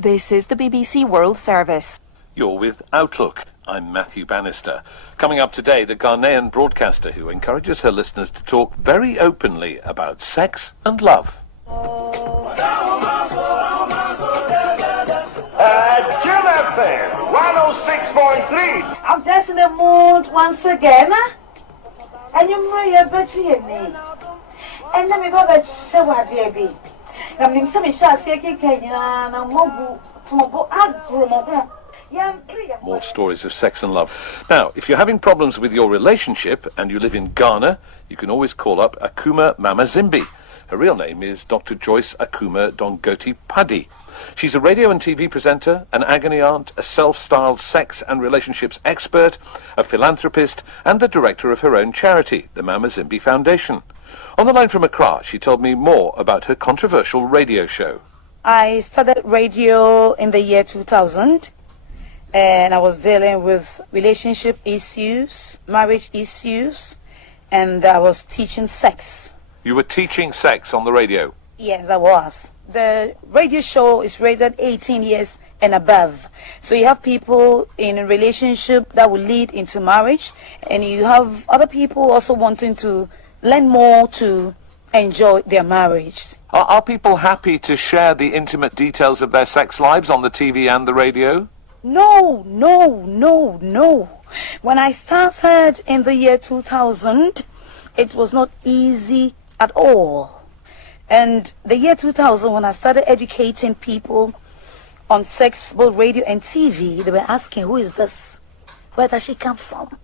This is the BBC World Service. You're with Outlook. I'm Matthew Bannister. Coming up today, the Ghanaian broadcaster who encourages her listeners to talk very openly about sex and love. Jim FM 106.3. I'm just in the mood once again. And you may have betray me. And let me go back to what they be. I'm in some shots, More stories of sex and love. Now, if you're having problems with your relationship and you live in Ghana, you can always call up Akumaa Mama Zimbi. Her real name is Dr. Joyce Akumaa Dongotey-Padi. She's a radio and TV presenter, an agony aunt, a self-styled sex and relationships expert, a philanthropist, and the director of her own charity, the Mama Zimbi Foundation. On the line from Accra, she told me more about her controversial radio show. I started radio in the year 2000, and I was dealing with relationship issues, marriage issues, and I was teaching sex. You were teaching sex on the radio? Yes, I was. The radio show is rated 18 years and above. So you have people in a relationship that will lead into marriage, and you have other people also wanting to learn more to enjoy their marriage. Are people happy to share the intimate details of their sex lives on the TV and the radio? No. When I started in the year 2000, it was not easy at all. And the year 2000, when I started educating people on sex, both radio and TV, they were asking, who is this? Where does she come from?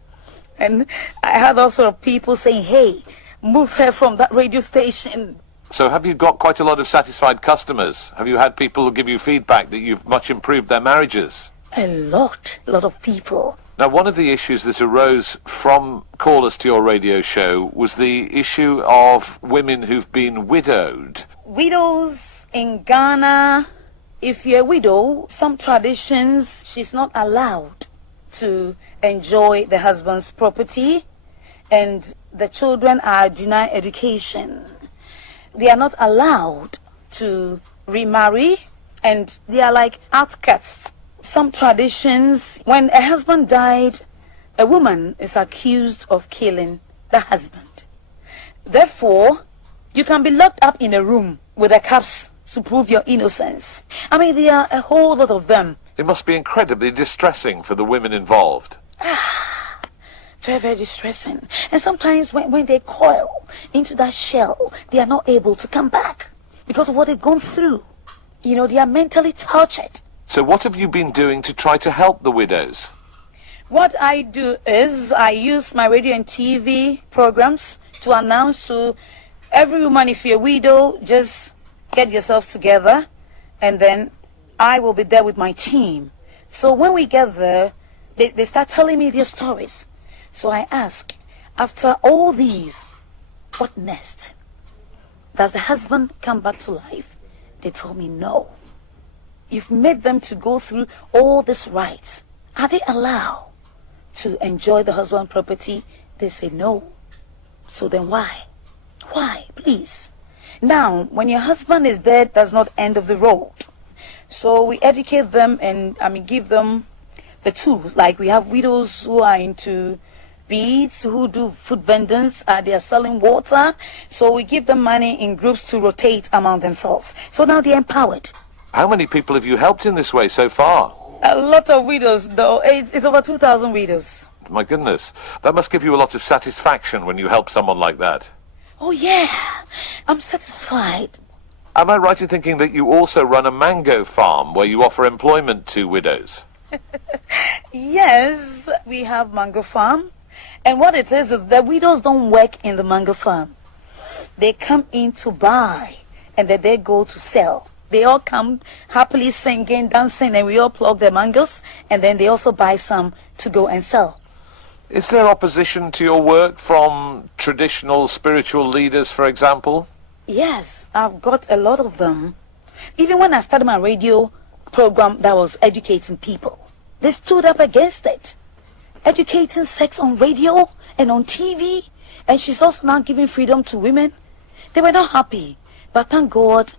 And I had also people saying, hey, move her from that radio station. So have you got quite a lot of satisfied customers? Have you had people who give you feedback that you've much improved their marriages? A lot of people. Now, one of the issues that arose from callers to your radio show was the issue of women who've been widowed. Widows in Ghana, if you're a widow, some traditions, she's not allowed to enjoy the husband's property, and the children are denied education. They are not allowed to remarry, and they are like outcasts. Some traditions, when a husband died, a woman is accused of killing the husband. Therefore, you can be locked up in a room with the cops to prove your innocence. I mean, there are a whole lot of them. It must be incredibly distressing for the women involved. Very, very distressing. And sometimes when they coil into that shell, they are not able to come back because of what they've gone through. You know, they are mentally tortured. So what have you been doing to try to help the widows? What I do is I use my radio and TV programs to announce to every woman, if you're a widow, just get yourselves together, and then I will be there with my team. So when we get there, they start telling me their stories. So I ask, after all these, what next? Does the husband come back to life? They told me no. You've made them to go through all these rights. Are they allowed to enjoy the husband's property? They say no. So then why? Why, please? Now, when your husband is dead, that's not end of the road. So we educate them and give them the tools. Like we have widows who are into beads, who do food vendors, they are selling water. So we give them money in groups to rotate among themselves. So now they're empowered. How many people have you helped in this way so far? A lot of widows, though. It's over 2,000 widows. My goodness, that must give you a lot of satisfaction when you help someone like that. Oh, yeah. I'm satisfied. Am I right in thinking that you also run a mango farm where you offer employment to widows? Yes, we have mango farm. And what it is the widows don't work in the mango farm. They come in to buy, and then they go to sell. They all come happily singing, dancing, and we all plug their mangoes, and then they also buy some to go and sell. Is there opposition to your work from traditional spiritual leaders, for example? Yes, I've got a lot of them. Even when I started my radio program that was educating people, they stood up against it. Educating sex on radio and on TV, and she's also now giving freedom to women. They were not happy, but thank God,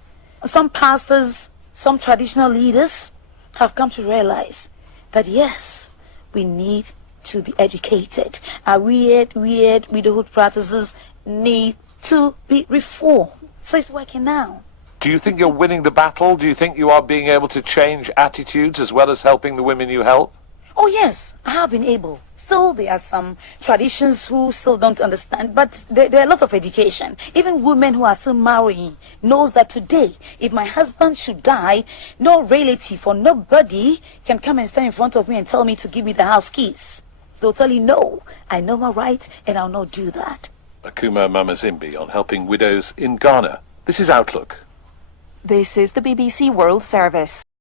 some pastors some traditional leaders have come to realize that yes, we need to be educated. Our weird widowhood practices need to be reformed. So it's working now. Do you think you're winning the battle? Do you think you are being able to change attitudes as well as helping the women you help? Oh yes, I have been able. Still, there are some traditions who still don't understand, but there are a lot of education. Even women who are still marrying knows that today, if my husband should die, no relative or nobody can come and stand in front of me and tell me to give me the house keys. They'll tell you, no, I know my right and I'll not do that. Akumaa Mama Zimbi on helping widows in Ghana. This is Outlook. This is the BBC World Service.